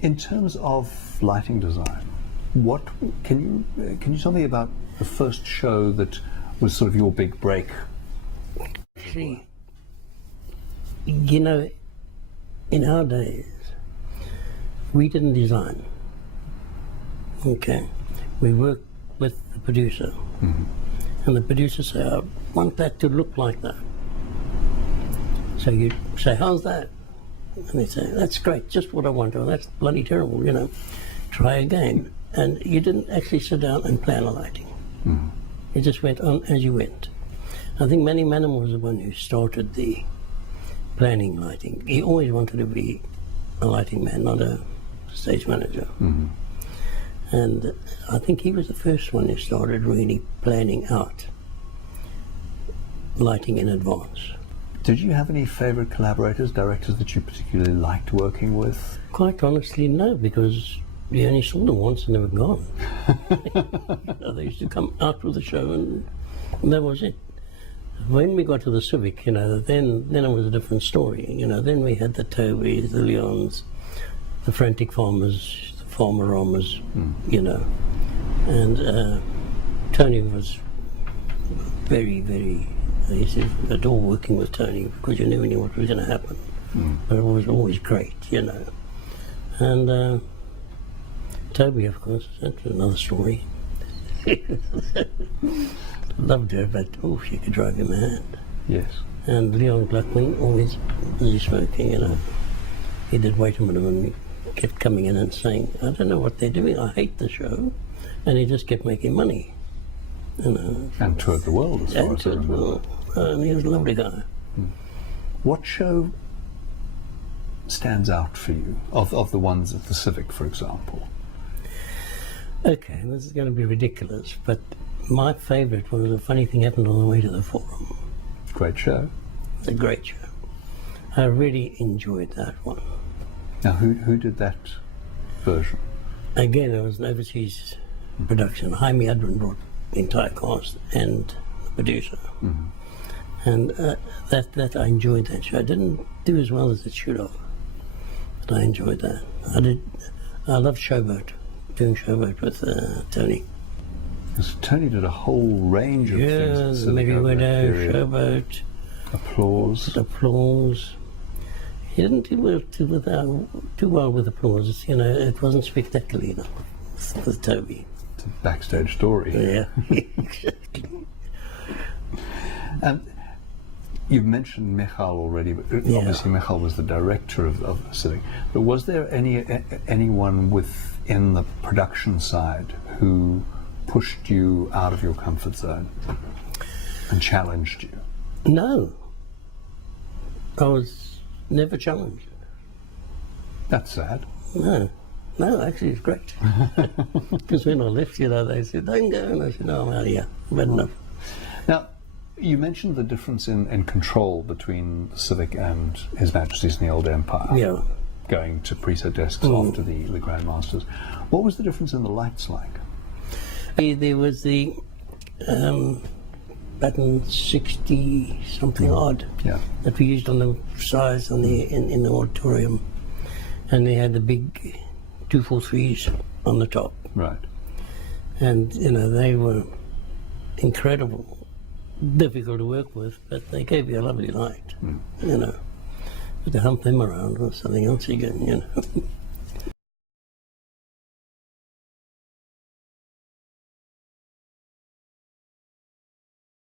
In terms of lighting design, what can you tell me about the first show that was sort of your big break? Actually, you know, in our days, we didn't design. Okay, we worked with the producer, and the producer said, "I want that to look like that." So you say, "How's that?" And they say, "That's great, just what I want." Or, "That's bloody terrible, you know. Try again." And you didn't actually sit down and plan a lighting. You just went on as you went. I think Manny Manham was the one who started the planning lighting. He always wanted to be a lighting man, not a stage manager. And I think he was the first one who started really planning out lighting in advance. Did you have any favorite collaborators, directors that you particularly liked working with? Quite honestly, no, because you only saw them once and they were gone. They used to come out with the show and that was it. When we got to the Civic, you know, then it was a different story. You know, then we had the Tobys, the Leons, the Frantic Farmers, the Farmeramas, you know. And Tony was very, very, I used to adore working with Tony because you never knew what was going to happen. But it was always great, you know. And Toby, of course, that's another story. Loved her, but oh, she could drive you mad. Yes. And Leon Gluckman, always busy smoking, you know. He did wait a minute and he kept coming in and saying, "I don't know what they're doing, I hate the show." And he just kept making money, you know. And toured the world, as far as I remember. And he was a lovely guy. What show stands out for you, of the ones at the Civic, for example? Okay, this is going to be ridiculous, but my favourite was A Funny Thing Happened on the Way to the Forum. Great show. It's a great show. I really enjoyed that one. Now, who did that version? Again, it was an overseas production. Jaime Adrin brought the entire cast and the producer. And that I enjoyed that show. I didn't do as well as it should have, but I enjoyed that. I loved Showboat, doing Showboat with Tony. Because Tony did a whole range of things. Yeah, the Merry Widow, Showboat. Applause. He didn't do too well with Applause. You know, it wasn't spectacular enough with Toby. It's a backstage story. Yeah, exactly. You've mentioned Michal already, but obviously Michal was the director of the Civic. But was there anyone within the production side who pushed you out of your comfort zone and challenged you? No. I was never challenged. That's sad. No, actually it's great. Because when I left, you know, they said, "Don't go," and I said, "No, I'm out of here. I've had enough." Now, you mentioned the difference in control between the Civic and His Majesty's in the Old Empire. Yeah. Going to preset desks after the Grandmasters. What was the difference in the lights like? There was the button 60 something odd that we used on the sides on the in the auditorium, and they had the big 243s on the top. Right. And you know, they were incredible, difficult to work with, but they gave you a lovely light. You know, but to hump them around was something else again. You know.